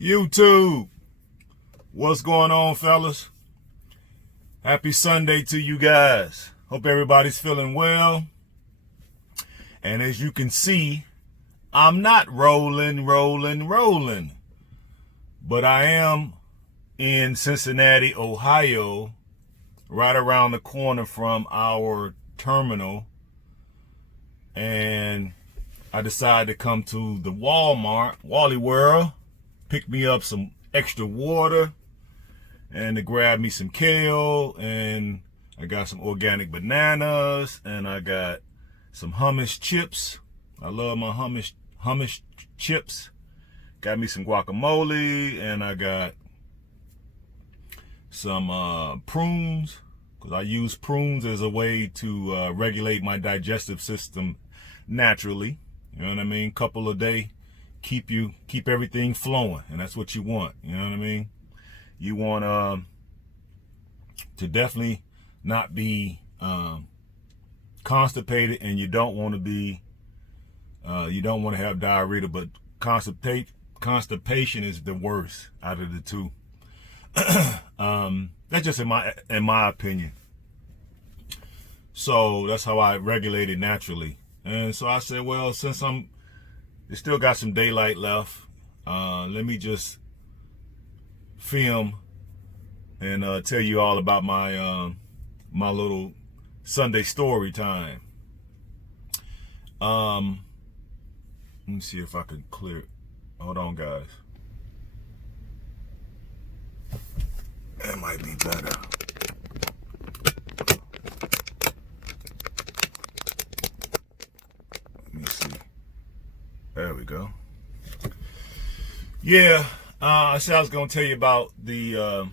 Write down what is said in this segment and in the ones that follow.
YouTube, what's going on, fellas? Happy Sunday to you guys. Hope everybody's feeling well. And as you can see, I'm not rolling, but I am in Cincinnati, Ohio, right around the corner from our terminal. And I decided to come to the Walmart, Wally World, pick me up some extra water, and to grab me some kale, and I got some organic bananas, and I got some hummus chips. I love my hummus chips. Got me some guacamole, and I got some prunes, because I use prunes as a way to regulate my digestive system naturally. You know what I mean? Couple a day, keep everything flowing, and that's what you want. You know what I mean? You want to definitely not be constipated, and you don't want to be you don't want to have diarrhea, but constipation is the worst out of the two. That's just in my opinion. So that's how I regulate it naturally. And so I said, well, since it still got some daylight left, let me just film and tell you all about my my little Sunday story time. Let me see if I can clear. Hold on, guys. That might be better. Let me see. There we go. Yeah, I said I was going to tell you about the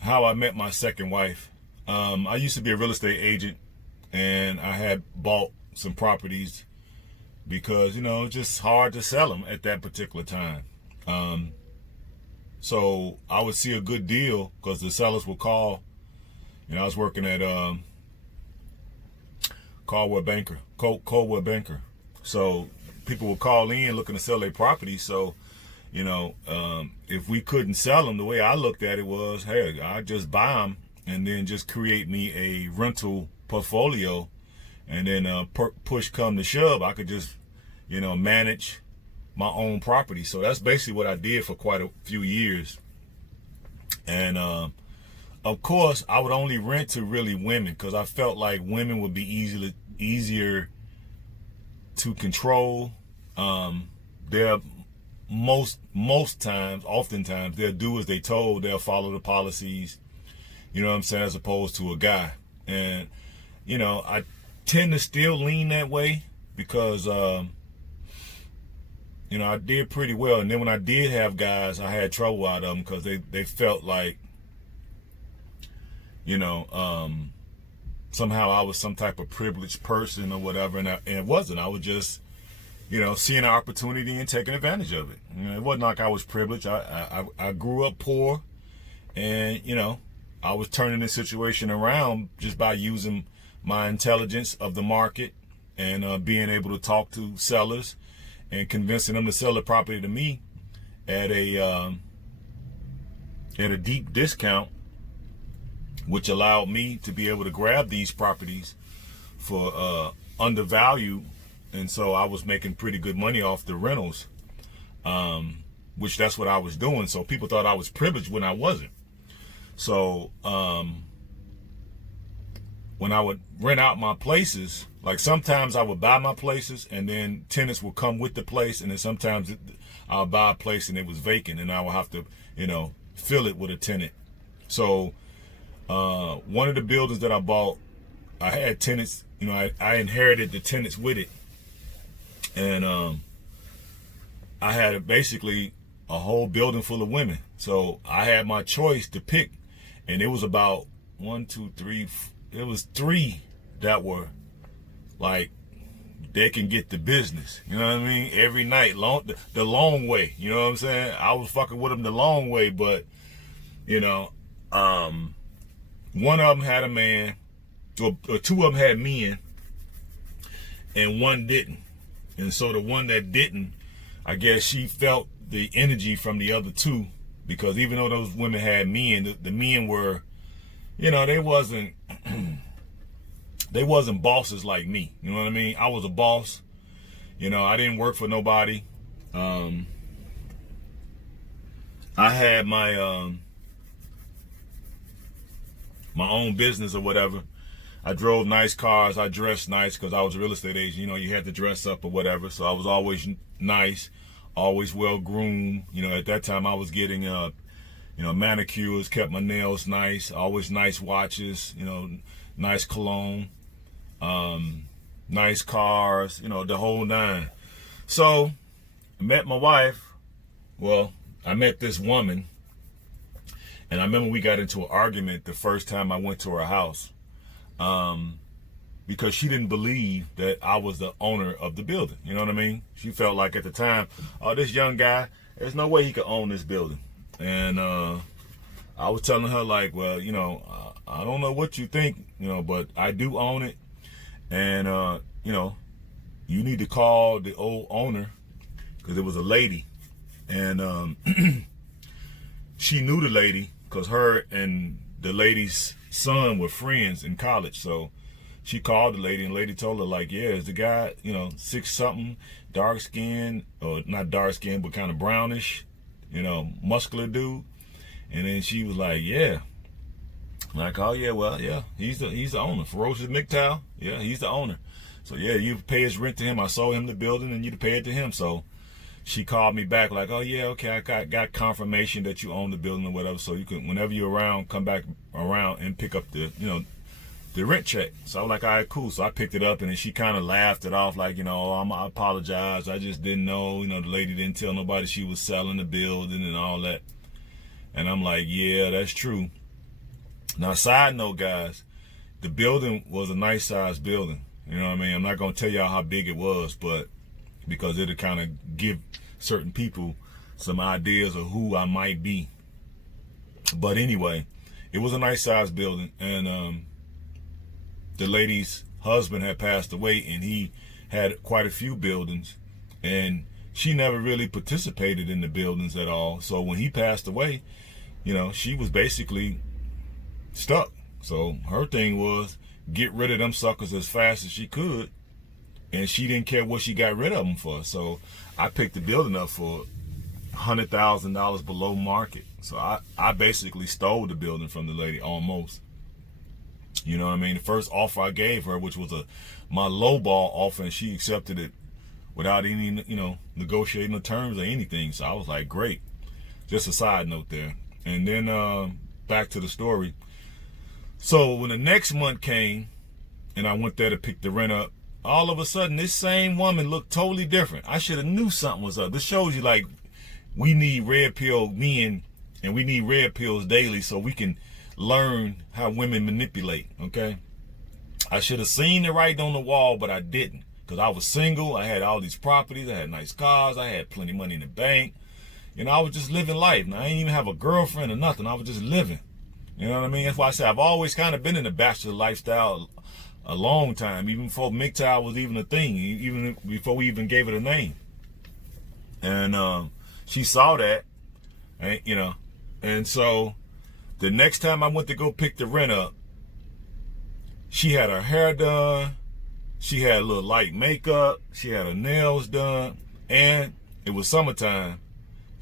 how I met my second wife. I used to be a real estate agent, and I had bought some properties because, you know, it's just hard to sell them at that particular time. So I would see a good deal because the sellers would call. You know, I was working at Coldwell Banker. So people would call in looking to sell their property. So, you know, if we couldn't sell them, the way I looked at it was, hey, I'd just buy them and then just create me a rental portfolio. And then push come to shove, I could just, you know, manage my own property. So that's basically what I did for quite a few years. And of course, I would only rent to really women because I felt like women would be easier to control. They're oftentimes they'll do as they told. They'll follow the policies. You know what I'm saying? As opposed to a guy. And you know, I tend to still lean that way because you know, I did pretty well. And then when I did have guys, I had trouble out of them because they felt like, you know, somehow I was some type of privileged person or whatever, and it wasn't. I was just, you know, seeing an opportunity and taking advantage of it. You know, it wasn't like I was privileged. I grew up poor, and, you know, I was turning the situation around just by using my intelligence of the market and being able to talk to sellers and convincing them to sell the property to me at a deep discount, which allowed me to be able to grab these properties for undervalued. And so I was making pretty good money off the rentals, which that's what I was doing. So people thought I was privileged when I wasn't. So when I would rent out my places, like sometimes I would buy my places and then tenants would come with the place, and then sometimes I'll buy a place and it was vacant and I would have to, you know, fill it with a tenant. So one of the buildings that I bought, I had tenants, you know, I inherited the tenants with it. And I had basically a whole building full of women. So I had my choice to pick, and it was about 1, 2, 3, it was 3 that were like, they can get the business. You know what I mean? Every night, the long way. You know what I'm saying? I was fucking with them the long way, but, you know, one of them had a man, or 2 of them had men, and 1 didn't. And so the one that didn't I guess she felt the energy from the other two, because even though those women had men, the men were, they wasn't they wasn't bosses like me. You know what I mean? I was a boss. I didn't work for nobody. I had my my own business or whatever. I drove nice cars. I dressed nice because I was a real estate agent. You had to dress up or whatever. So I was always nice, always well groomed. At that time I was getting manicures, kept my nails nice, always nice watches, nice cologne, nice cars, the whole nine. So I met my wife. Well, I met this woman, and I remember we got into an argument the first time I went to her house. Because she didn't believe that I was the owner of the building. You know what I mean? She felt like at the time, oh, this young guy, there's no way he could own this building. And I was telling her like, well, I don't know what you think, but I do own it. And, you need to call the old owner, because it was a lady. And she knew the lady because her and the lady's son were friends in college. So she called the lady, and the lady told her like, yeah, is the guy, 6-something, dark skin, or not dark skin, but kind of brownish, muscular dude. And then she was like, yeah. Like, oh yeah, well, yeah, he's the owner. Ferocious Mgtow, yeah, he's the owner. So yeah, you pay his rent to him. I sold him the building, and you pay it to him. So she called me back like, oh yeah, okay, I got confirmation that you own the building or whatever. So you can, whenever you're around, come back around and pick up the, the rent check. So I was like, all right, cool. So I picked it up, and then she kind of laughed it off like, I apologize. I just didn't know, the lady didn't tell nobody she was selling the building and all that. And I'm like, yeah, that's true. Now, side note, guys, the building was a nice sized building. You know what I mean? I'm not going to tell y'all how big it was, but because it'll kind of give certain people some ideas of who I might be. But anyway, it was a nice sized building, and the lady's husband had passed away, and he had quite a few buildings, and she never really participated in the buildings at all. So when he passed away, she was basically stuck. So her thing was get rid of them suckers as fast as she could, and she didn't care what she got rid of them for. So I picked the building up for $100,000 below market. So I basically stole the building from the lady almost. You know what I mean? The first offer I gave her, which was my lowball offer, and she accepted it without any, negotiating the terms or anything. So I was like, great. Just a side note there. And then back to the story. So when the next month came and I went there to pick the rent up, all of a sudden this same woman looked totally different. I should have knew something was up. This shows you like we need red pill men, and we need red pills daily so we can learn how women manipulate, okay? I should have seen the writing on the wall, but I didn't, because I was single. I had all these properties. I had nice cars. I had plenty of money in the bank. I was just living life. Now, I didn't even have a girlfriend or nothing. I was just living. You know what I mean? That's why I say I've always kind of been in the bachelor lifestyle a long time, even before Mgtow was even a thing, even before we even gave it a name. And she saw that, and, and so the next time I went to go pick the rent up, she had her hair done, she had a little light makeup, she had her nails done, and it was summertime,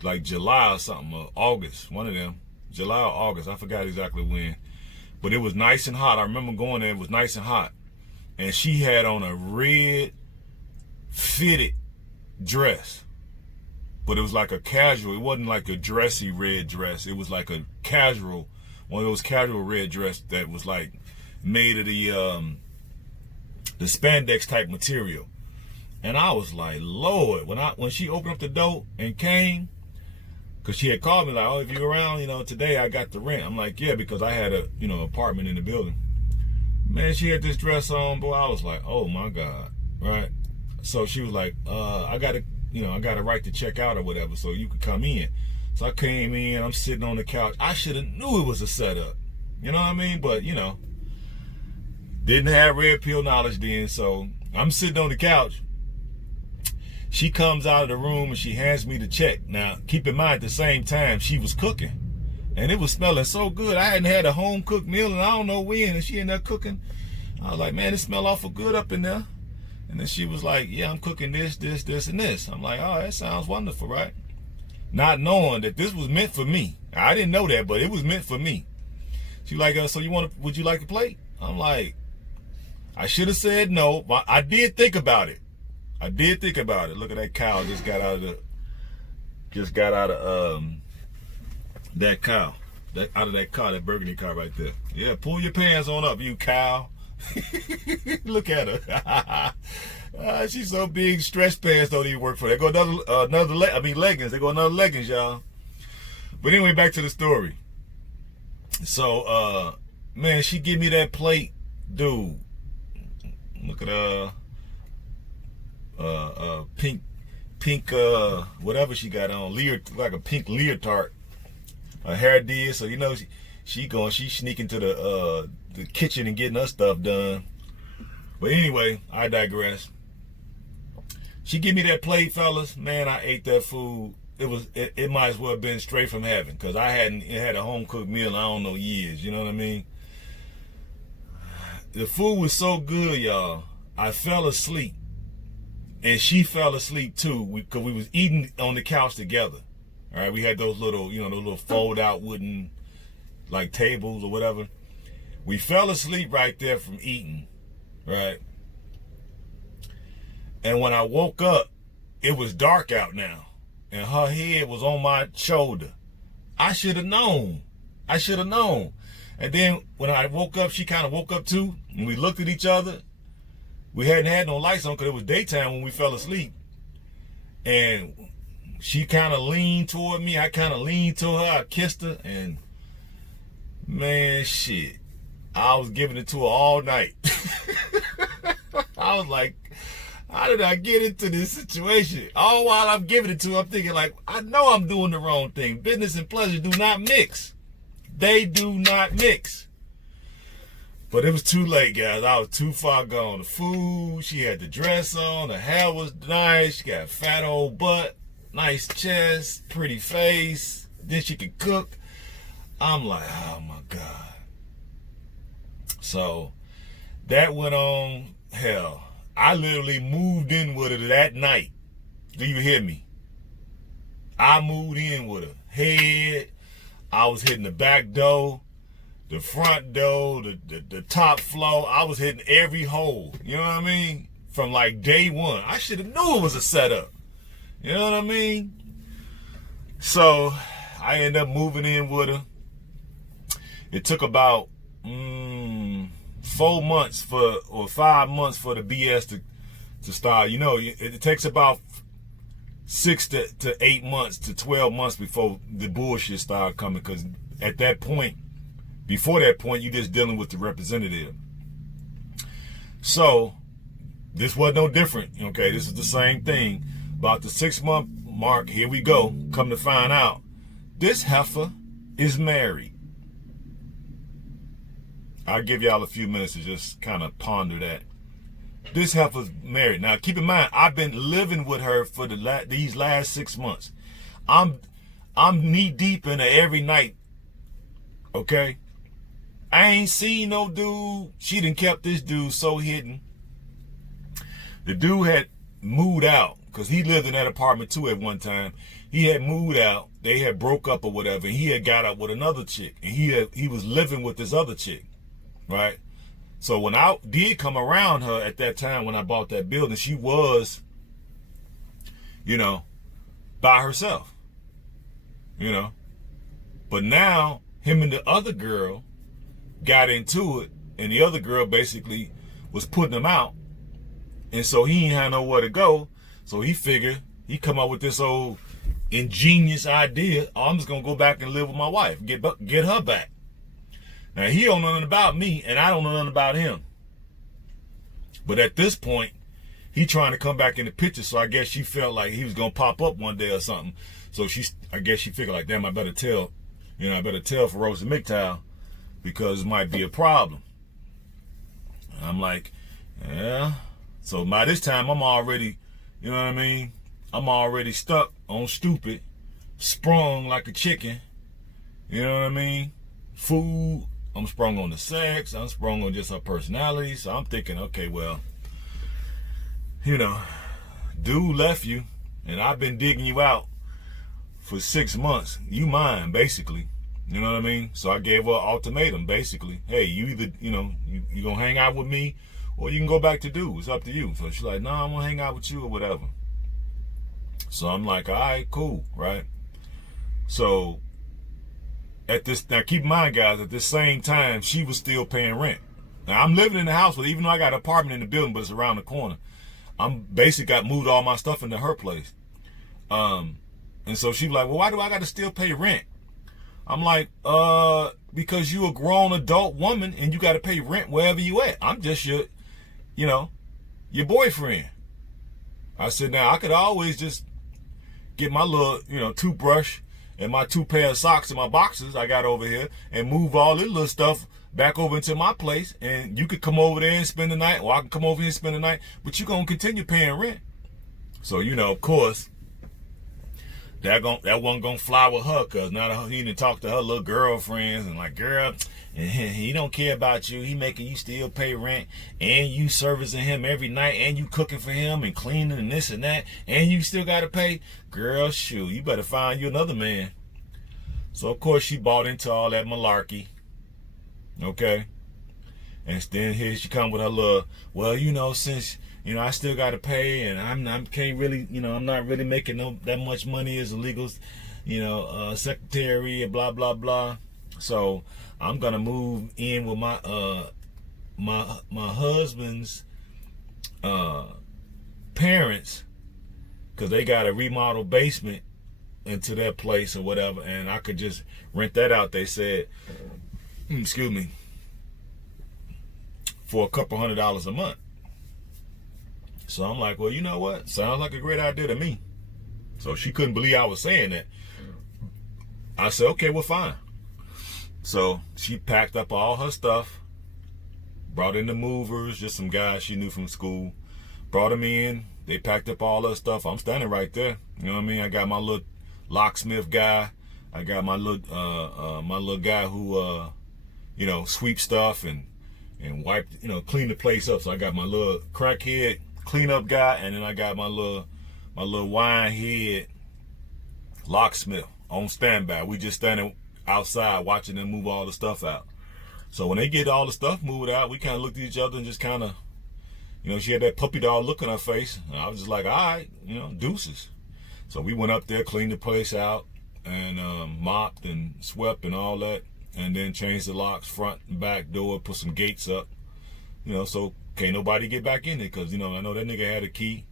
like July or something, or August, one of them, July or August, I forgot exactly when, but it was nice and hot. I remember going there, it was nice and hot, and she had on a red fitted dress, but it was like a casual, it wasn't like a dressy red dress, it was like a casual, one of those casual red dress that was like made of the spandex type material. And I was like, Lord, when she opened up the door and came, because she had called me like, oh, if you're around, today I got the rent. I'm like, yeah, because I had a, apartment in the building. Man, she had this dress on, boy. I was like, oh my God, right? So she was like, I got a right to check out or whatever, so you could come in. So I came in, I'm sitting on the couch. I should have knew it was a setup. You know what I mean? But, didn't have red pill knowledge then. So I'm sitting on the couch. She comes out of the room and she hands me the check. Now, keep in mind, at the same time, she was cooking. And it was smelling so good. I hadn't had a home-cooked meal and I don't know when. And she in there cooking. I was like, man, it smell awful good up in there. And then she was like, yeah, I'm cooking this, this, this, and this. I'm like, oh, that sounds wonderful, right? Not knowing that this was meant for me. I didn't know that, but it was meant for me. She like, so would you like a plate? I'm like, I should have said no, but I did think about it. I did think about it. Look at that cow just got out of that cow. Out of that car, that burgundy car right there. Yeah, pull your pants on up, you cow. Look at her. She's so big, stretch pants don't even work for that. Go leggings. They go another leggings, y'all. But anyway, back to the story. So, man, she give me that plate, dude. Look at pink whatever she got on, like a pink leotard. Her hair did, so you know she sneaking to the kitchen and getting her stuff done. But anyway, I digress. She give me that plate, fellas. Man, I ate that food. It might as well have been straight from heaven, because I hadn't had a home cooked meal in I don't know years. You know what I mean? The food was so good, y'all. I fell asleep, and she fell asleep too, because we was eating on the couch together. All right, we had those little, those little fold-out wooden, like, tables or whatever. We fell asleep right there from eating, right? And when I woke up, it was dark out now, and her head was on my shoulder. I should have known. I should have known. And then when I woke up, she kind of woke up too, and we looked at each other. We hadn't had no lights on because it was daytime when we fell asleep. And she kind of leaned toward me. I kind of leaned to her. I kissed her. And, man, shit. I was giving it to her all night. I was like, how did I get into this situation? All while I'm giving it to her, I'm thinking like, I know I'm doing the wrong thing. Business and pleasure do not mix. They do not mix. But it was too late, guys. I was too far gone. The food, she had the dress on. The hair was nice. She got a fat old butt. Nice chest, pretty face. Then she could cook. I'm like, oh my God. So that went on. Hell, I literally moved in with her that night. Do you hear me? I moved in with her. Head, I was hitting the back door, the front door, the top floor. I was hitting every hole. You know what I mean? From like day one. I should have knew it was a setup. You know what I mean? So I ended up moving in with her. It took about 4 months or 5 months for the BS to start. You know, it takes about 6 to 8 months to 12 months before the bullshit started coming. Because at that point, before that point, you're just dealing with the representative. So this was no different. Okay, this is the same thing. About the 6-month mark, here we go. Come to find out, this heifer is married. I'll give y'all a few minutes to just kind of ponder that. This heifer's married. Now, keep in mind, I've been living with her for these last 6 months. I'm knee deep in her every night. Okay? I ain't seen no dude. She done kept this dude so hidden. The dude had moved out, because he lived in that apartment too at one time. He had moved out. They had broke up or whatever. And he had got up with another chick. And he was living with this other chick. Right? So when I did come around her at that time when I bought that building, she was, by herself. But now, him and the other girl got into it. And the other girl basically was putting him out. And so he ain't had nowhere to go. So he figured, he come up with this old ingenious idea. Oh, I'm just going to go back and live with my wife. Get her back. Now, he don't know nothing about me, and I don't know nothing about him. But at this point, he trying to come back in the picture, so I guess she felt like he was going to pop up one day or something. So I guess she figured like, damn, I better tell Ferocious Mgtow, because it might be a problem. And I'm like, yeah. So by this time, I'm already, you know what I mean, I'm already stuck on stupid, sprung like a chicken. You know what I mean? Food, I'm sprung on the sex, I'm sprung on just her personality. So I'm thinking, okay, well, you know, dude left you, and I've been digging you out for 6 months. You mine, basically. You know what I mean? So I gave her an ultimatum, basically. Hey, you either, you know, you gonna hang out with me, or you can go back to dude. It's up to you. So she's like, no, I'm gonna hang out with you or whatever. So I'm like, all right, cool, right? So at this, now keep in mind, guys, at this same time, she was still paying rent. Now I'm living in the house, but even though I got an apartment in the building, but it's around the corner, I'm basically got moved all my stuff into her place. And so she was like, well, why do I got to still pay rent? I'm like, because you a grown adult woman and you got to pay rent wherever you at. I'm just your, you know, your boyfriend. I said, now I could always just get my little, you know, toothbrush and my 2 pair of socks and my boxes I got over here and move all this little stuff back over into my place, and you could come over there and spend the night, or I can come over here and spend the night, but you're going to continue paying rent. So, you know, of course, that wasn't going to fly with her, because now he didn't talk to her little girlfriends and like, girl, he don't care about you. He making you still pay rent, and you servicing him every night, and you cooking for him and cleaning and this and that, and you still got to pay. Girl, shoot, you better find you another man. So, of course, she bought into all that malarkey. Okay? And then here she come with her little, well, you know, since, you know, I still got to pay, and I can't really, you know, I'm not really making that much money as a legal, you know, secretary and blah, blah, blah. So I'm going to move in with my husband's parents, because they got a remodel basement into their place or whatever, and I could just rent that out, they said, excuse me, for a couple $100 a month. So I'm like, well, you know what? Sounds like a great idea to me. So she couldn't believe I was saying that. I said, okay, well, fine. So she packed up all her stuff, brought in the movers, just some guys she knew from school, brought them in. They packed up all her stuff. I'm standing right there. You know what I mean? I got my little locksmith guy. I got my little guy who, you know, sweep stuff and wipe, you know, clean the place up. So I got my little crackhead cleanup guy, and then I got my little wine head locksmith on standby. We just standing outside watching them move all the stuff out. So when they get all the stuff moved out, we kind of looked at each other and just kind of, you know, she had that puppy dog look on her face. And I was just like, all right, you know, deuces. So we went up there, cleaned the place out, and mopped and swept and all that, and then changed the locks, front and back door, put some gates up, you know, so can't nobody get back in there, because, you know, I know that nigga had a key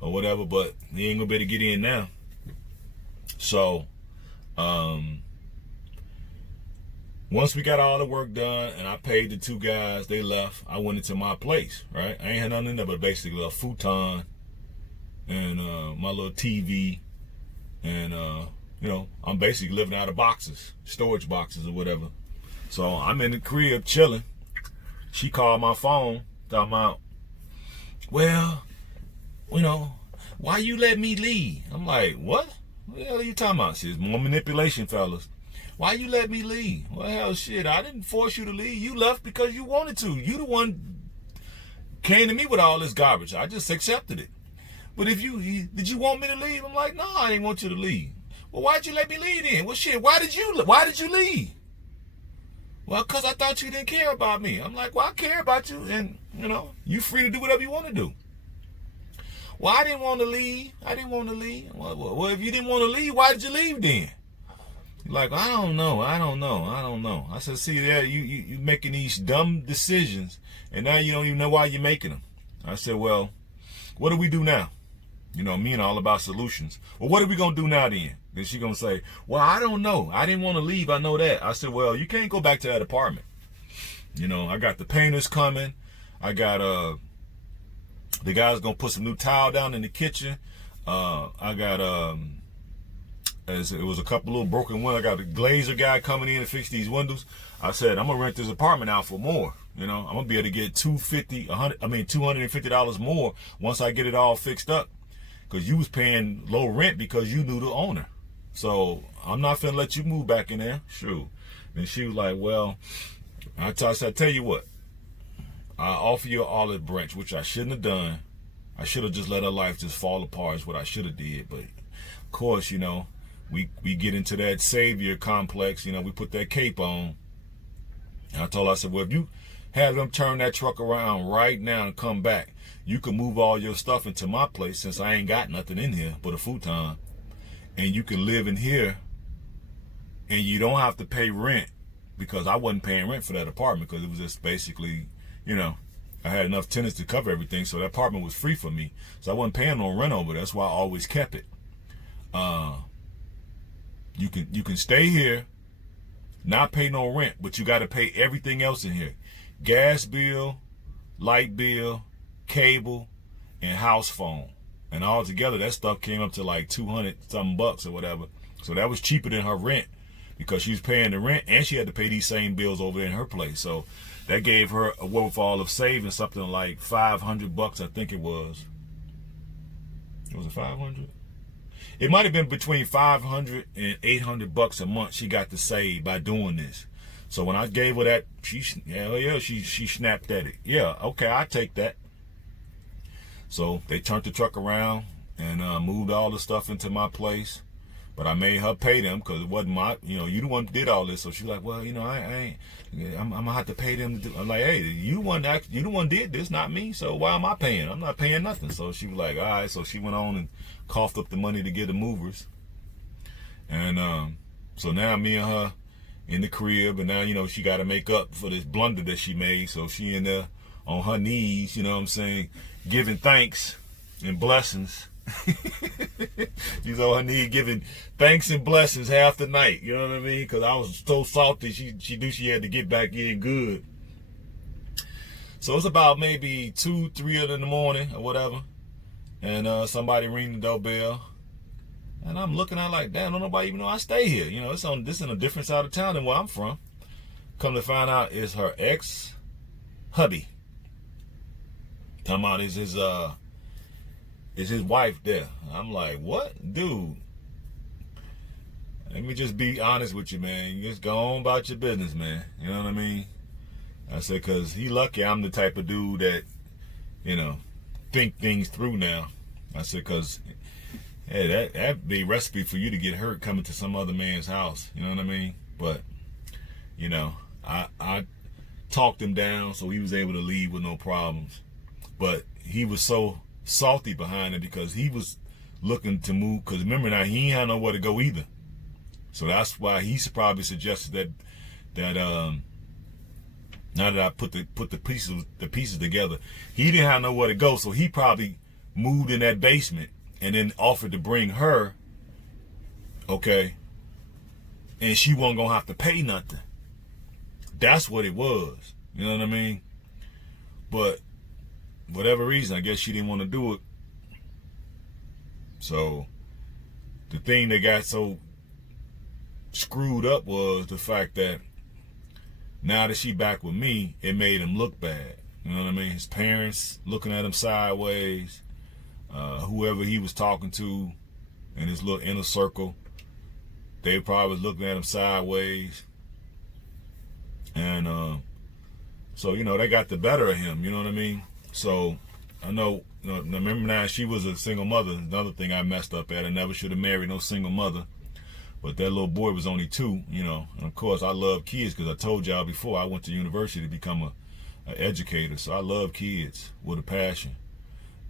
or whatever, but he ain't gonna be able to get in now. So once we got all the work done and I paid the 2 guys, they left, I went into my place, right? I ain't had nothing in there but basically a futon and my little TV, and you know, I'm basically living out of boxes, storage boxes or whatever. So I'm in the crib chilling. She called my phone, talking about, well, you know, why you let me leave? I'm like, what? What the hell are you talking about? She says, more manipulation, fellas. Why you let me leave? Well, hell, shit, I didn't force you to leave. You left because you wanted to. You the one came to me with all this garbage. I just accepted it. But did you want me to leave? I'm like, no, I didn't want you to leave. Well, why'd you let me leave then? Well, shit, why did you leave? Well, because I thought you didn't care about me. I'm like, well, I care about you, and, you know, you free to do whatever you want to do. Well, I didn't want to leave. Well, if you didn't want to leave, why did you leave then? You're like, I don't know. I said, see there, you making these dumb decisions, and now you don't even know why you're making them. I said, well, what do we do now? You know, me and all about solutions. Well, what are we going to do now then? Then she going to say, well, I don't know. I didn't want to leave. I know that. I said, well, you can't go back to that apartment. You know, I got the painters coming. I got, the guy's going to put some new tile down in the kitchen. I got, it was a couple little broken windows. I got the glazer guy coming in to fix these windows. I said, I'm going to rent this apartment out for more. You know, I'm going to be able to get $250 more once I get it all fixed up. because you was paying low rent because you knew the owner. So I'm not finna let you move back in there. Sure. And she was like, well, I said, I tell you what, I offer you an olive branch, which I shouldn't have done. I should have just let her life just fall apart is what I should have did. But of course, you know, we get into that savior complex. You know, we put that cape on. And I told her, I said, well, if you have them turn that truck around right now and come back, you can move all your stuff into my place since I ain't got nothing in here but a futon. And you can live in here and you don't have to pay rent, because I wasn't paying rent for that apartment because it was just basically, you know, I had enough tenants to cover everything. So that apartment was free for me. So I wasn't paying no rent over there. That's why I always kept it. You can stay here, not pay no rent, but you got to pay everything else in here. Gas bill, light bill, cable, and house phone. And all together, that stuff came up to like 200 something bucks or whatever. So that was cheaper than her rent, because she was paying the rent and she had to pay these same bills over there in her place. So that gave her a wherewithal of saving something like 500 bucks, I think it was. Was it 500? It might have been between 500 and 800 bucks a month she got to save by doing this. So when I gave her that, she snapped at it. Yeah, okay, I take that. So they turned the truck around and moved all the stuff into my place. But I made her pay them because it wasn't my, you know, you the one who did all this. So she's like, well, you know, I'm gonna have to pay them. I'm like, hey, you the one did this, not me. So why am I paying? I'm not paying nothing. So she was like, all right. So she went on and coughed up the money to get the movers. And so now me and her in the crib, and now, you know, she got to make up for this blunder that she made. So she in there on her knees, you know what I'm saying, giving thanks and blessings. She's on her knee giving thanks and blessings half the night, you know what I mean? Because I was so salty, she knew she had to get back in good. So it's about maybe 2, 3 in the morning or whatever, and somebody ring the doorbell, and I'm looking at like, damn, don't nobody even know I stay here. You know, this in a different side of town than where I'm from. Come to find out, it's her ex hubby. Talking about is his wife there. I'm like, what? Dude, let me just be honest with you, man. You just go on about your business, man. You know what I mean? I said, because he lucky I'm the type of dude that, you know, think things through now. I said, because, hey, that'd be a recipe for you to get hurt coming to some other man's house. You know what I mean? But, you know, I talked him down so he was able to leave with no problems. But he was so salty behind it because he was looking to move, because remember now, he ain't had nowhere to go either. So that's why he probably suggested that now that I put the pieces together, he didn't have nowhere to go, so he probably moved in that basement and then offered to bring her, okay, and she wasn't gonna have to pay nothing. That's what it was. You know what I mean? But whatever reason, I guess she didn't want to do it. So the thing that got so screwed up was the fact that now that she back with me, it made him look bad. You know what I mean? His parents looking at him sideways, whoever he was talking to in his little inner circle, they probably looking at him sideways. And so, you know, they got the better of him, you know what I mean? So I know, remember now, she was a single mother. Another thing I messed up at. I never should have married no single mother. But that little boy was only 2, you know. And of course, I love kids because I told y'all before, I went to university to become an educator. So I love kids with a passion.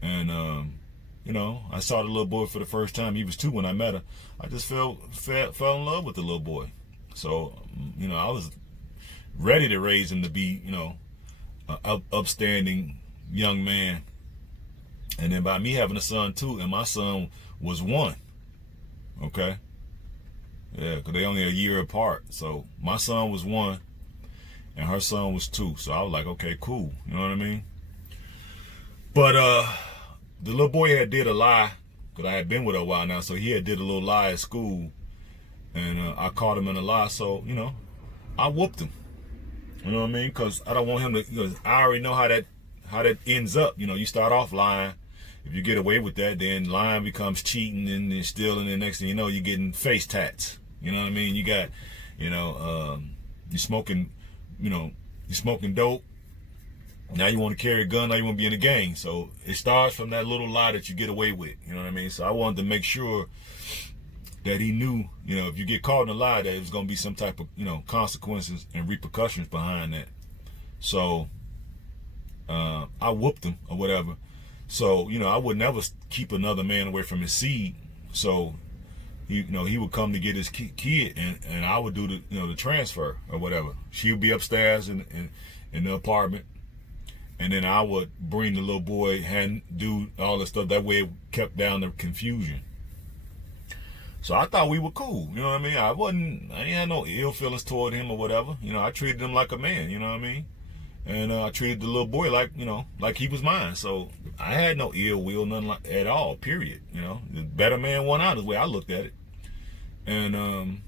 And, you know, I saw the little boy for the first time. He was 2 when I met her. I just fell in love with the little boy. So, you know, I was ready to raise him to be, you know, an upstanding young man. And then by me having a son too, and my son was 1, okay, yeah, because they only a year apart. So my son was 1 and her son was 2. So I was like, okay, cool, you know what I mean? But the little boy had did a lie, because I had been with her a while now, so he had did a little lie at school, and I caught him in a lie. So, you know, I whooped him, you know what I mean? Because I don't want him to, I already know how that ends up. You know, you start off lying, if you get away with that, then lying becomes cheating and then stealing, and next thing you know, you're getting face tats. You know what I mean? You got, you're smoking, you're smoking dope. Now you want to carry a gun, now you want to be in a gang. So it starts from that little lie that you get away with. You know what I mean? So I wanted to make sure that he knew, if you get caught in a lie, that there's going to be some type of, consequences and repercussions behind that. So I whooped him or whatever. So, I would never keep another man away from his seed. So, he would come to get his kid, and I would do the transfer or whatever. She would be upstairs in the apartment, and then I would bring the little boy and do all the stuff. That way it kept down the confusion. So I thought we were cool. You know what I mean? I didn't have no ill feelings toward him or whatever. I treated him like a man. You know what I mean? And I treated the little boy like he was mine. So I had no ill will, nothing at all, period. The better man won out is the way I looked at it. And,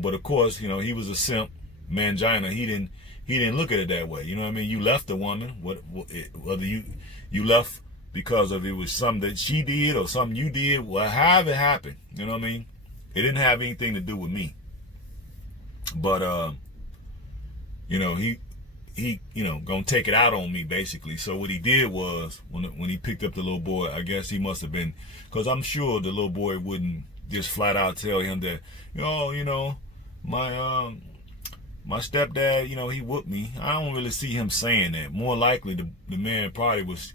but of course, he was a simp, mangina. He didn't look at it that way. You know what I mean? You left the woman, whether you left because of it was something that she did or something you did, however it happened. You know what I mean? It didn't have anything to do with me. But, he gonna take it out on me basically. So what he did was when he picked up the little boy, I guess he must have been, because I'm sure the little boy wouldn't just flat out tell him that, my stepdad, he whooped me. I don't really see him saying that. More likely the man probably was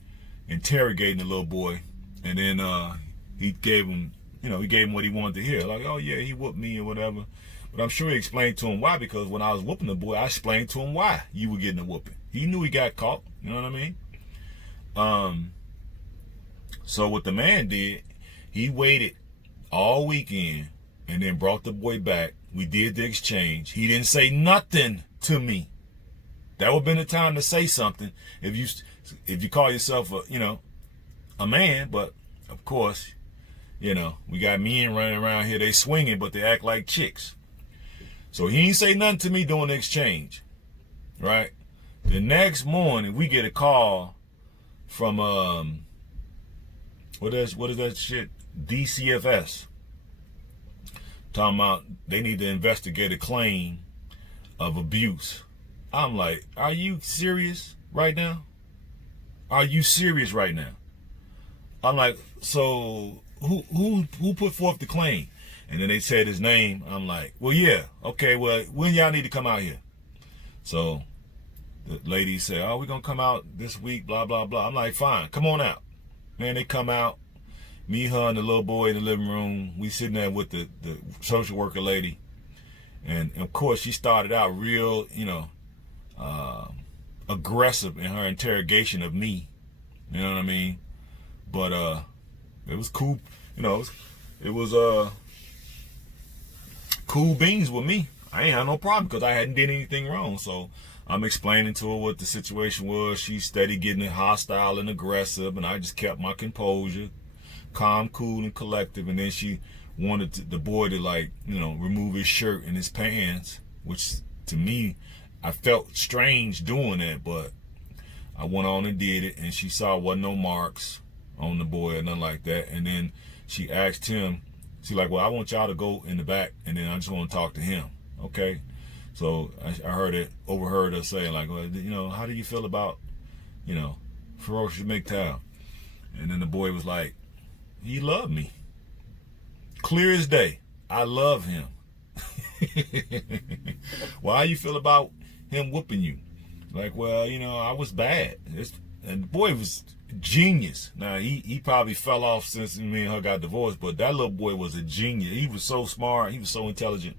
interrogating the little boy, and then he gave him what he wanted to hear, like, oh yeah, he whooped me or whatever. But I'm sure he explained to him why, because when I was whooping the boy, I explained to him why you were getting a whooping. He knew he got caught. You know what I mean? So what the man did, he waited all weekend and then brought the boy back. We did the exchange. He didn't say nothing to me. That would have been the time to say something if you call yourself a man. But of course, we got men running around here. They swinging, but they act like chicks. So he ain't say nothing to me during the exchange, right? The next morning, we get a call from, what is that shit? DCFS. Talking about they need to investigate a claim of abuse. I'm like, are you serious right now? Are you serious right now? I'm like, so who put forth the claim? And then they said his name. I'm like, well, yeah. Okay, well, when y'all need to come out here? So the lady said, oh, we're going to come out this week, blah, blah, blah. I'm like, fine, come on out. Man, they come out. Me, her, and the little boy in the living room. We sitting there with the social worker lady. And of course, she started out real, aggressive in her interrogation of me. You know what I mean? But it was cool. It was cool beans with me. I ain't had no problem because I hadn't did anything wrong. So I'm explaining to her what the situation was. She steady getting hostile and aggressive, and I just kept my composure, calm, cool, and collective. And then she wanted the boy to remove his shirt and his pants, which to me, I felt strange doing that, but I went on and did it, and she saw wasn't no marks on the boy or nothing like that. And then she asked him, she's like, well, I want y'all to go in the back, and then I just want to talk to him. Okay. So I overheard her saying, like, well, how do you feel about, ferocious Mgtow? And then the boy was like, he loved me. Clear as day. I love him. Well, how you feel about him whooping you? Like, well, I was bad. And the boy was genius. Now, he probably fell off since me and her got divorced, but that little boy was a genius. He was so smart. He was so intelligent.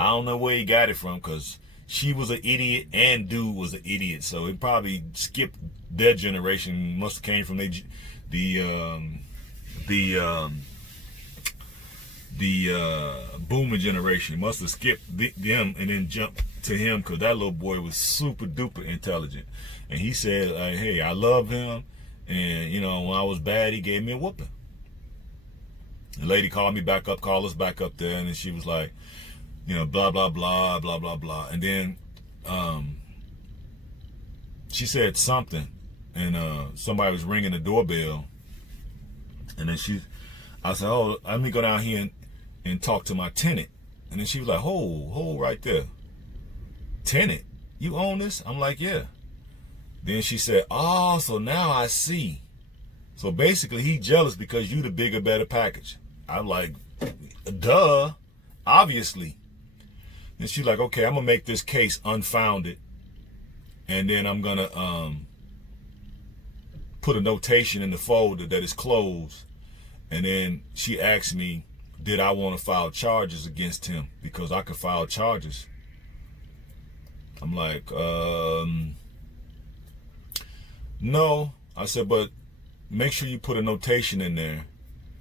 I don't know where he got it from, because she was an idiot and dude was an idiot. So it probably skipped their generation. Must have came from the boomer generation. Must have skipped them and then jumped to him, because that little boy was super duper intelligent. And he said, hey, I love him, and when I was bad, he gave me a whooping. The lady called us back up there, and then she was like, blah blah blah blah blah blah. And then she said something and somebody was ringing the doorbell, and then I said, oh, let me go down here and talk to my tenant. And then she was like, hold right there. Tenant, you own this? I'm like, yeah. Then she said, oh, so now I see. So basically he jealous because you the bigger, better package. I'm like, duh, obviously. And she's like, okay, I'm gonna make this case unfounded, and then I'm gonna put a notation in the folder that is closed. And then she asked me, did I want to file charges against him, because I could file charges. I'm like, no. I said, but make sure you put a notation in there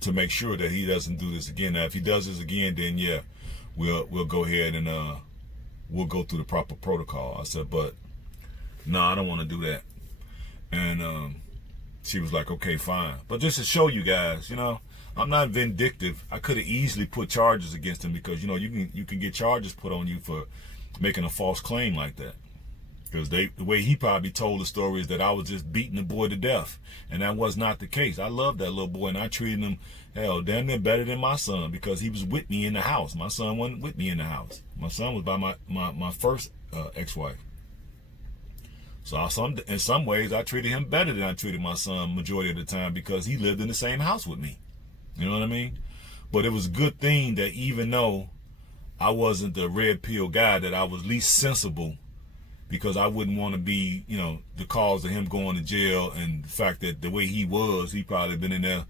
to make sure that he doesn't do this again. Now, if he does this again, then yeah, we'll go ahead and we'll go through the proper protocol. I said, but no, I don't want to do that. And she was like, okay, fine. But just to show you guys, I'm not vindictive. I could have easily put charges against him, because you can get charges put on you for making a false claim like that. Because the way he probably told the story is that I was just beating the boy to death, and that was not the case. I loved that little boy, and I treated him, hell, damn near better than my son, because he was with me in the house. My son wasn't with me in the house. My son was by my first ex-wife. So in some ways, I treated him better than I treated my son majority of the time, because he lived in the same house with me. You know what I mean? But it was a good thing that even though I wasn't the red pill guy, that I was least sensible, because I wouldn't want to be, the cause of him going to jail, and the fact that the way he was, he probably been in there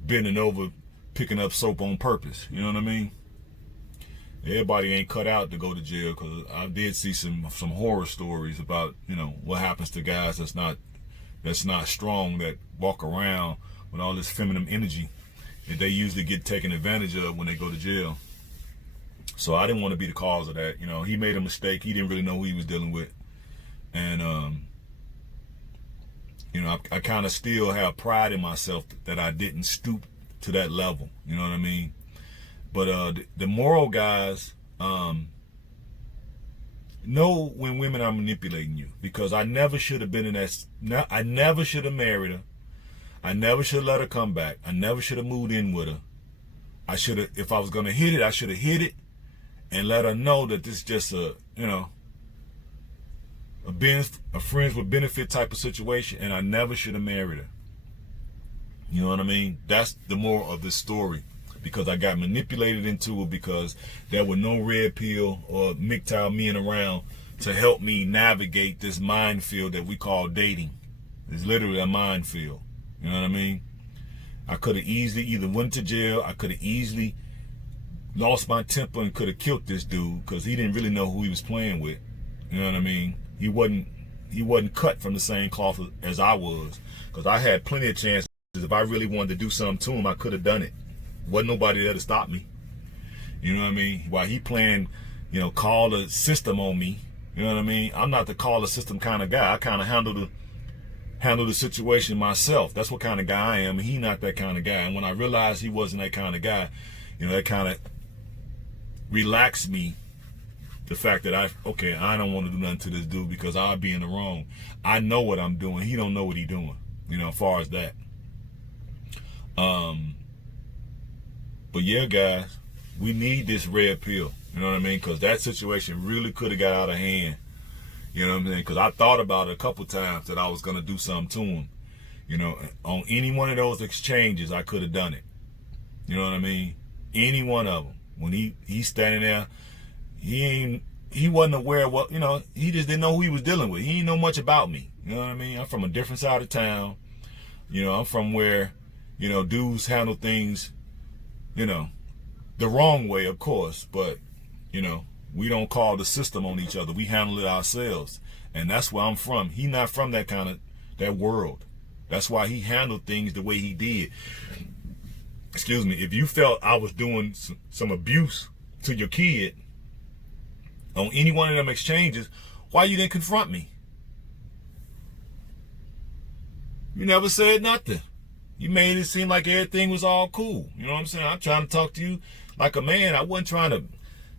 bending over, picking up soap on purpose. You know what I mean? Everybody ain't cut out to go to jail, because I did see some horror stories about, what happens to guys that's not strong, that walk around with all this feminine energy that they usually get taken advantage of when they go to jail. So I didn't want to be the cause of that. He made a mistake. He didn't really know who he was dealing with. And, I kind of still have pride in myself that I didn't stoop to that level. You know what I mean? But the moral guys know when women are manipulating you, because I never should have been in that. I never should have married her. I never should have let her come back. I never should have moved in with her. I should have, if I was going to hit it, I should have hit it and let her know that this is just a friends with benefit type of situation, and I never should have married her. You know what I mean? That's the moral of this story, because I got manipulated into it, because there were no red pill or Mgtow men around to help me navigate this minefield that we call dating. It's literally a minefield. You know what I mean? I could have easily either went to jail, I could have easily lost my temper and could have killed this dude, because he didn't really know who he was playing with. You know what I mean? He wasn't cut from the same cloth as I was, because I had plenty of chances. If I really wanted to do something to him, I could have done it. Wasn't nobody there to stop me. You know what I mean? While he playing, call the system on me. You know what I mean? I'm not the call the system kind of guy. I kind of handle the situation myself. That's what kind of guy I am. And he not that kind of guy. And when I realized he wasn't that kind of guy, that kind of relaxed me. The fact that I don't want to do nothing to this dude, because I'll be in the wrong. I know what I'm doing. He don't know what he doing. As far as that. But yeah, guys, we need this red pill. You know what I mean? Because that situation really could have got out of hand. You know what I mean? Because I thought about it a couple times that I was going to do something to him. On any one of those exchanges, I could have done it. You know what I mean? Any one of them. When he's standing there, he wasn't aware of what, he just didn't know who he was dealing with. He didn't know much about me. You know what I mean? I'm from a different side of town. I'm from where, dudes handle things, the wrong way, of course. But, we don't call the system on each other. We handle it ourselves. And that's where I'm from. He not from that world. That's why he handled things the way he did. Excuse me. If you felt I was doing some abuse to your kid on any one of them exchanges, why you didn't confront me? You never said nothing. You made it seem like everything was all cool. You know what I'm saying? I'm trying to talk to you like a man. I wasn't trying to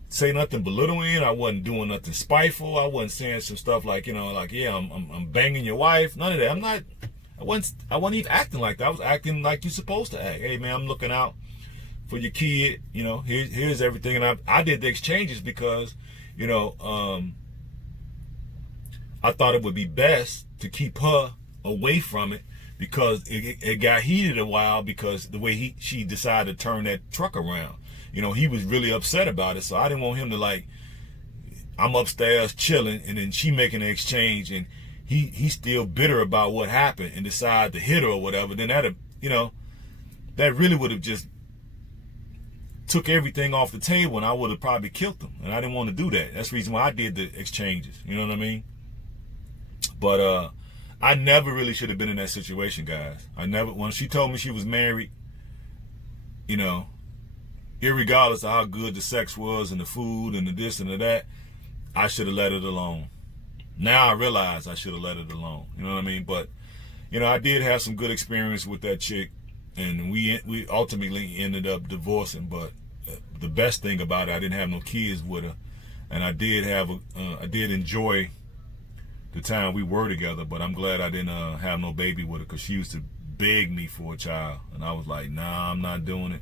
say nothing belittling. I wasn't doing nothing spiteful. I wasn't saying some stuff like, like, yeah, I'm banging your wife. None of that. I wasn't even acting like that. I was acting like you're supposed to act. Hey man, I'm looking out for your kid. Here's everything. And I did the exchanges because, I thought it would be best to keep her away from it, because it got heated a while, because the way she decided to turn that truck around. He was really upset about it, so I didn't want him to, like, I'm upstairs chilling and then she making an exchange and he's still bitter about what happened and decide to hit her or whatever. Then that really would have just took everything off the table, and I would have probably killed them. And I didn't want to do that. That's the reason why I did the exchanges. You know what I mean? But I never really should have been in that situation, guys. When she told me she was married, irregardless of how good the sex was and the food and the this and the that, I should have let it alone. Now I realize I should have let it alone. You know what I mean? But, I did have some good experience with that chick, and we ultimately ended up divorcing. But the best thing about it, I didn't have no kids with her, and I did enjoy the time we were together. But I'm glad I didn't have no baby with her, because she used to beg me for a child, and I was like, nah, I'm not doing it.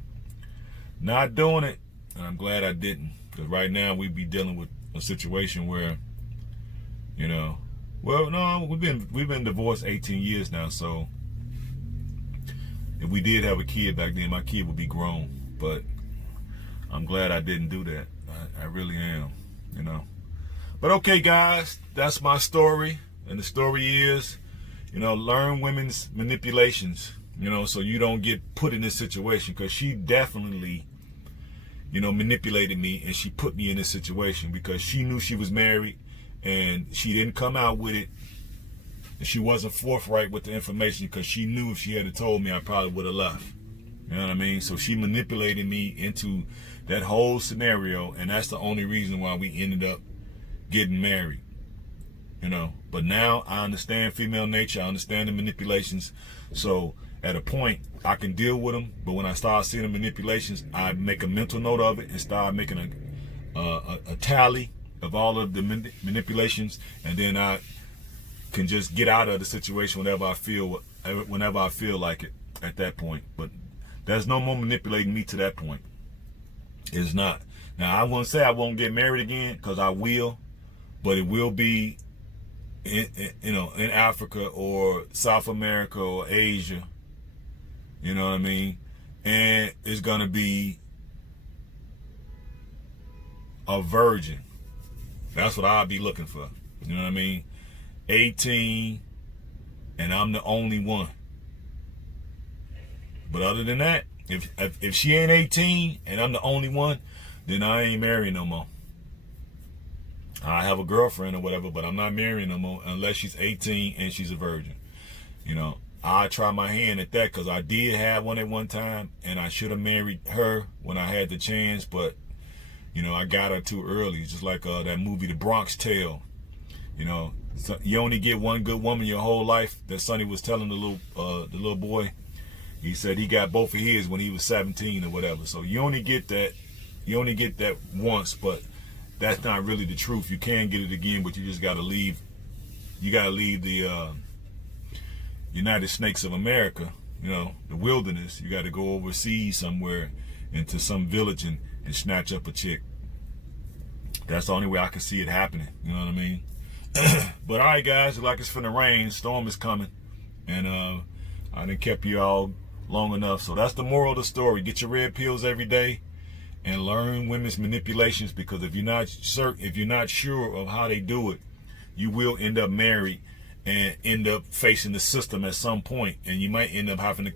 Not doing it. And I'm glad I didn't, because right now we'd be dealing with a situation where, well, no, we've been divorced 18 years now, so if we did have a kid back then, my kid would be grown. But I'm glad I didn't do that. I really am, But okay, guys, that's my story, and the story is, learn women's manipulations, so you don't get put in this situation, because she definitely, manipulated me, and she put me in this situation because she knew she was married, and she didn't come out with it, and she wasn't forthright with the information, because she knew if she had told me, I probably would have left. You know what I mean? So she manipulated me into that whole scenario, and that's the only reason why we ended up getting married. But now I understand female nature. I understand the manipulations. So at a point, I can deal with them. But when I start seeing the manipulations, I make a mental note of it and start making a tally of all of the manipulations, and then I can just get out of the situation whenever I feel like it at that point. But there's no more manipulating me to that point. It's not. Now, I won't say I won't get married again, because I will, but it will be in Africa or South America or Asia. You know what I mean? And it's going to be a virgin. That's what I'll be looking for. You know what I mean? 18, and I'm the only one. But other than that, if she ain't 18 and I'm the only one, then I ain't married no more. I have a girlfriend or whatever, but I'm not marrying no more unless she's 18 and she's a virgin. I try my hand at that, because I did have one at one time, and I should have married her when I had the chance, but I got her too early. Just like that movie, The Bronx Tale. So you only get one good woman your whole life. That Sonny was telling the little boy. He said he got both of his when he was 17 or whatever. So you only get that. You only get that once, but that's not really the truth. You can get it again, but you just got to leave. You got to leave the United Snakes of America, the wilderness. You got to go overseas somewhere into some village and snatch up a chick. That's the only way I can see it happening. You know what I mean? But all right, guys, like it's finna rain. Storm is coming, and I done kept you all long enough. So that's the moral of the story. Get your red pills every day and learn women's manipulations, because if you're not sure of how they do it, you will end up married and end up facing the system at some point, and you might end up having to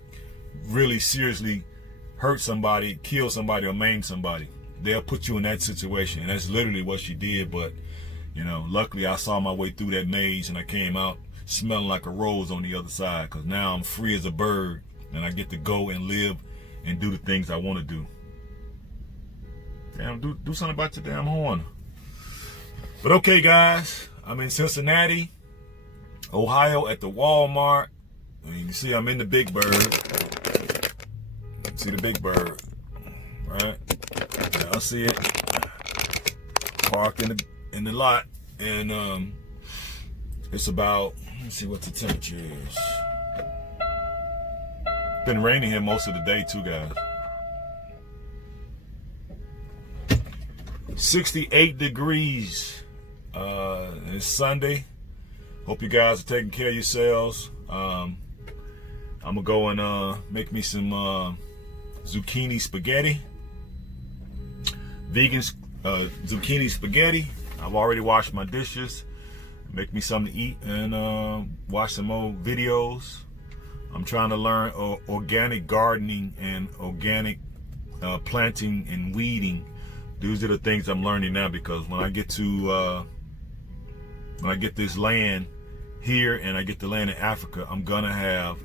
really seriously hurt somebody, kill somebody, or maim somebody. They'll put you in that situation, and that's literally what she did. But luckily I saw my way through that maze, and I came out smelling like a rose on the other side, because now I'm free as a bird, and I get to go and live and do the things I want to do. Damn, do something about your damn horn. But okay, guys, I'm in Cincinnati, Ohio, at the Walmart. You see I'm in the Big Bird. See the Big Bird, right? Yeah, I see it. parked in the lot, and it's about, let's see what the temperature is. Been raining here most of the day too, guys. 68 degrees. It's Sunday. Hope you guys are taking care of yourselves. I'm gonna go and make me some zucchini spaghetti. Vegan zucchini spaghetti. I've already washed my dishes. Make me something to eat and watch some more videos. I'm trying to learn organic gardening and organic planting and weeding. These are the things I'm learning now, because when I get to when I get this land here and I get the land in Africa, I'm gonna have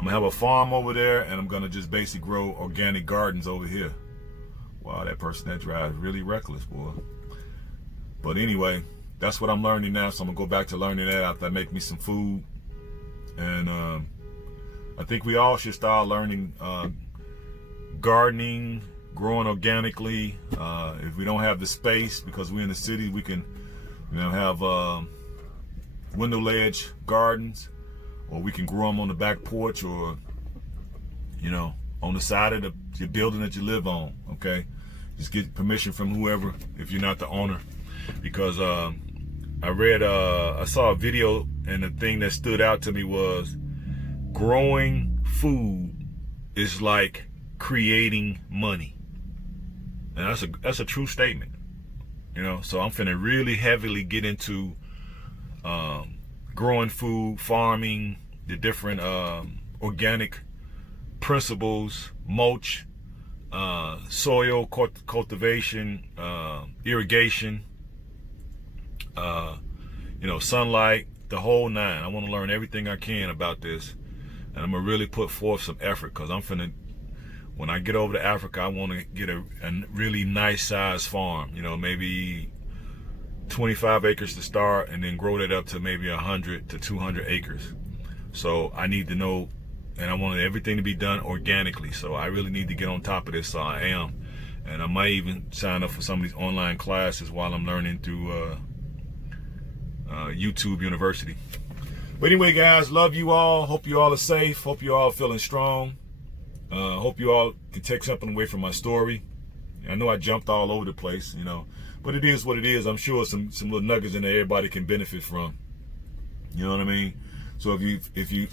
a farm over there, and I'm gonna just basically grow organic gardens over here. Wow, that person that drives really reckless, boy. But anyway, that's what I'm learning now, so I'm gonna go back to learning that after I make me some food. And I think we all should start learning gardening, growing organically. If we don't have the space, because we're in the city, we can have window ledge gardens, or we can grow them on the back porch, or on the side of the building that you live on. Okay, just get permission from whoever if you're not the owner. Because I saw a video, and the thing that stood out to me was growing food is like creating money. And that's a true statement. So I'm finna really heavily get into growing food, farming, the different organic principles, mulch, soil cultivation, irrigation, sunlight, the whole nine. I want to learn everything I can about this, and I'm gonna really put forth some effort, because when I get over to Africa, I want to get a really nice size farm, maybe 25 acres to start, and then grow that up to maybe 100 to 200 acres. So I need to know, and I want everything to be done organically. So I really need to get on top of this, so I am. And I might even sign up for some of these online classes while I'm learning through YouTube University. But anyway, guys, love you all. Hope you all are safe. Hope you all are feeling strong. Hope you all can take something away from my story. I know I jumped all over the place, but it is what it is. I'm sure some little nuggets in there everybody can benefit from. You know what I mean? So if you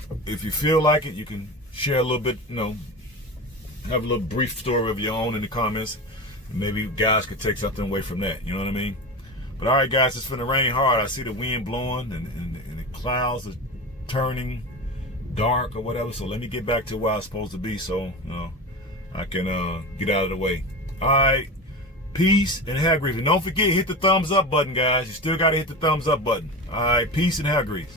feel like it, you can share a little bit, have a little brief story of your own in the comments. Maybe guys could take something away from that. You know what I mean? But all right, guys, it's finna rain hard. I see the wind blowing, and the clouds are turning dark or whatever. So let me get back to where I'm supposed to be, so I can get out of the way. All right, peace and hair grease. And don't forget, hit the thumbs up button, guys. You still gotta hit the thumbs up button. All right, peace and hair grease.